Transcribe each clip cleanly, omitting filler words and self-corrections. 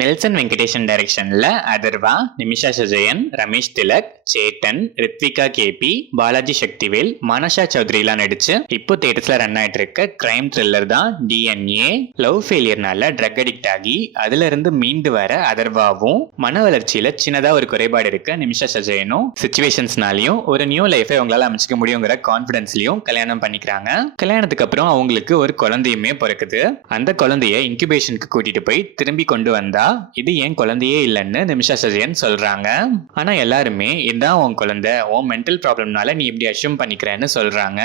Nelson Venkatesan டைரக்ஷன்ல Atharva, Nimisha Sajayan, Ramesh Tilak, Satan, Rithvika KP, Balaji Sakthivel, மனஷா சௌத்ரிலாம் நடிச்சு இப்போ தியேட்டர்ஸ்ல ரன் ஆயிட்டு இருக்க கிரைம் த்ரில்லர் தான் டிஎன்ஏ. லவ் ஃபெயிலியர்னால ட்ரக் அடிக்ட் ஆகி அதுல இருந்து மீண்டு வர அதர்வாவும், மன வளர்ச்சியில சின்னதா ஒரு குறைபாடு இருக்க நிமிஷா சஜயனும் சிச்சுவேஷன்ஸ்னாலையும் ஒரு நியூ லைஃபை அவங்களால அமைச்சிக்க முடியுங்கிற கான்பிடன்ஸ்லயும் கல்யாணம் பண்ணிக்கிறாங்க. கல்யாணத்துக்கு அப்புறம் அவங்களுக்கு ஒரு குழந்தையுமே பிறக்குது. அந்த குழந்தைய இன்குபேஷனுக்கு கூட்டிட்டு போய் திரும்பி கொண்டு வந்தா இது ஏன் குழந்தையே இல்லைன்னு நிமிஷா சஜயன் சொல்றாங்க. ஆனா எல்லாருமே இதான் உன் குழந்தை, உன் மென்டல் ப்ராப்ளம்னால நீ இப்படி அஷ்யூம் பண்ணிக்கிறேன்னு சொல்றாங்க.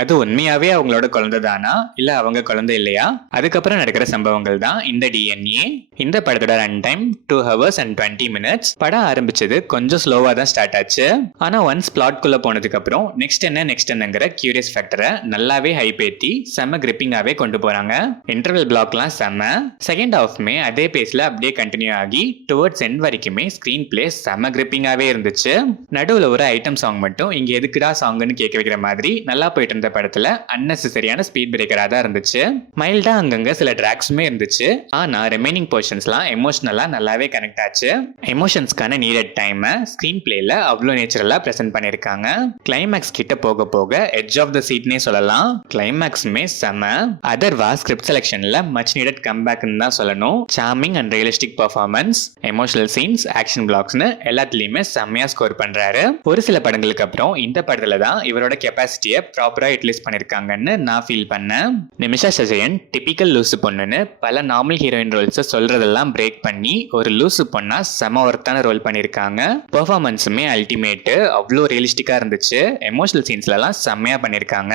அது உண்மையாவே அவங்களோட குழந்தை தானா இல்ல அவங்க குழந்தை இல்லையா? அதுக்கப்புறம் நடக்கிற சம்பவங்கள் தான் இந்த டிஎன்ஏ. இந்த படத்தோட run time 2 hours and 20 minutes. படம் ஆரம்பிச்சது கொஞ்சம் ஸ்லோவா தான் ஸ்டார்ட் ஆச்சு. ஆனா ஒன்ஸ் பிளாட் குள்ள போனதுக்கு அப்புறம் நெக்ஸ்ட் என்னங்கிற கியூரியஸ் ஃபேக்டரை நல்லாவே ஹைப் ஏத்தி செம்ம கிரிப்பிங்காவே கொண்டு போறாங்க. இன்டர்வல் பிளாக்லாம் செம்ம. செகண்ட் ஹாஃப்மே அதே பேஸ்ல அப்படியே கண்டினியூ ஆகி டுவர்ட்ஸ் எண்ட் வரைக்குமே ஸ்கிரீன் பிளே செம்ம கிரிப்பிங்காவே இருந்துச்சு. நடுவுல ஒரு ஐட்டம் சாங் மட்டும் இங்க எதுக்குடா சாங்னு கேட்க வைக்கிற மாதிரி நல்லா போயிட்டு இருந்த படத்துல அன்னெசரியான ஸ்பீட் பிரேக்கரா தான் இருந்துச்சு. மைல்டா அங்கங்க சில ட்ராக்ஸுமே இருந்துச்சு. ஆனா ரிமைனிங் போர்ஷன்ஸ்லாம் எமோஷனலா நல்லாவே கனெக்ட் ஆச்சு. எமோஷன்ஸ்க்கான நீடட் டைம் ஸ்கிரீன் பிளேல அவ்வளோ நேச்சுரலா பிரசன்ட் பண்ணிருக்காங்க. கிளைமேக்ஸ் கிட்ட போக போக எட்ஜ் ஆஃப் த சீட்னே சொல்லலாம். கிளைமேக்ஸுமே செம. அதர்வா ஸ்கிரிப்ட் செலக்ஷன்ல மச் நீடட் கம்பேக்னு தான் சொல்லணும். Charming and realistic performance, emotional scenes, action பிளாக்ஸ்னு எல்லாத்துலயுமே செம்மையா ஸ்கோர் பண்றாரு. ஒரு சில படங்களுக்கு அப்புறம் இந்த படத்துல தான் இவரோட கெப்பாசிட்டியை ப்ராப்பரா யூட்டிலைஸ் பண்ணிருக்காங்கன்னு நான் ஃபீல் பண்ணேன். நிமிஷா சஜயன் டிபிக்கல் லூசு பொண்ணுன்னு பல நார்மல் ஹீரோயின் ரோல்ஸை சொல்றதெல்லாம் பிரேக் பண்ணி ஒரு லூசு பொண்ணா செம ஒர்த்தான ரோல் பண்ணிருக்காங்க. பெர்ஃபார்மன்ஸுமே அல்டிமேட், அவ்வளோ ரியலிஸ்டிக்கா இருந்துச்சு. எமோஷனல் சீன்ஸ்லாம் செம்மையா பண்ணிருக்காங்க.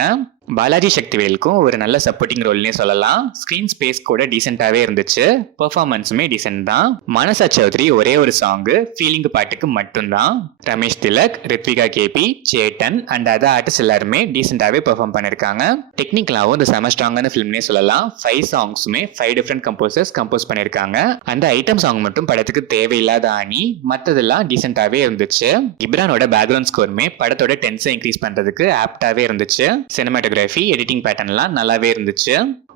பாலாஜி சக்திவேலுக்கும் ஒரு நல்ல சப்போர்ட்டிங் ரோல்னே சொல்லலாம். ஸ்கிரீன் ஸ்பேஸ் கூட டீசென்டாவே இருந்துச்சு. பெர்ஃபார்மன்ஸுமே டீசென்ட் தான். மனசா சௌத்ரி ஒரே ஒரு சாங் ஃபீலிங் பாட்டுக்கு மட்டும்தான். Ramesh Tilak, Ritvika KP, Chetan and other artist எல்லாருமே டீசென்டாவே பெர்ஃபார்ம் பண்ணிருக்காங்க. டெக்னிக்கலாவும் இந்த செம ஸ்ட்ராங்கான ஃபிலிம்னே சொல்லலாம். 5 சாங்ஸுமே 5 டிஃப்ரெண்ட் கம்போசர்ஸ் கம்போஸ் பண்ணிருக்காங்க. அந்த ஐட்டம் சாங் மட்டும் படத்துக்கு தேவையில்லாத ஆணி, மற்றதெல்லாம் டீசென்டாவே இருந்துச்சு. இப்ரானோட பேக்ரவுண்ட் ஸ்கோருமே படத்தோட டென்ஸை இன்க்ரீஸ் பண்றதுக்கு ஆப்டாவே இருந்துச்சு. சினிமாட்டோகிராஃபி, எடிட்டிங் பேட்டர்ன்லாம் நல்லாவே இருந்துச்சு.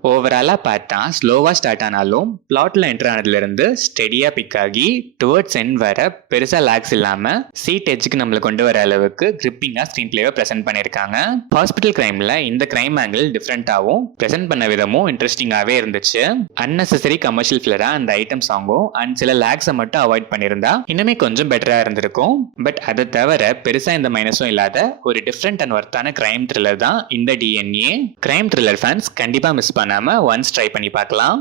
ஓவராலா பார்த்தா ஸ்லோவா ஸ்டார்ட் ஆனாலும் பிளாட்ல என்டர் ஆனதுல இருந்து ஸ்டெடியா பிக் ஆகி டுவர்ட்ஸ் எண்ட் வர பெருசா லாக்ஸ் இல்லாம சீட் எட்ஜுக்கு நம்மளை கொண்டு வர அளவுக்கு கிரிப்பிங்கா ஸ்கிரீன் பிளேவை பிரசென்ட் பண்ணிருக்காங்க. ஹாஸ்பிட்டல் கிரைம்ல இந்த கிரைம் ஆங்கிள் டிஃப்ரெண்டாவும் பிரசென்ட் பண்ண விதமும் இன்ட்ரெஸ்டிங்காவே இருந்துச்சு. அன்னெசரி கமர்ஷியல் ஃபிளரா அந்த ஐட்டம் சாங்கும் அண்ட் சில லாக்ஸை மட்டும் அவாய்ட் பண்ணியிருந்தா இன்னுமே கொஞ்சம் பெட்டரா இருந்திருக்கும். பட் அதை தவிர பெருசா இந்த மைனஸும் இல்லாத ஒரு டிஃப்ரெண்ட் அண்ட் ஒர்த்தான கிரைம் த்ரில்லர் தான் இந்த டிஎன்ஏ. கிரைம் த்ரில்லர் ஃபேன்ஸ் கண்டிப்பா மிஸ் பண்ண ஒன்ஸ் ட்ரை பண்ணி பார்க்கலாம்.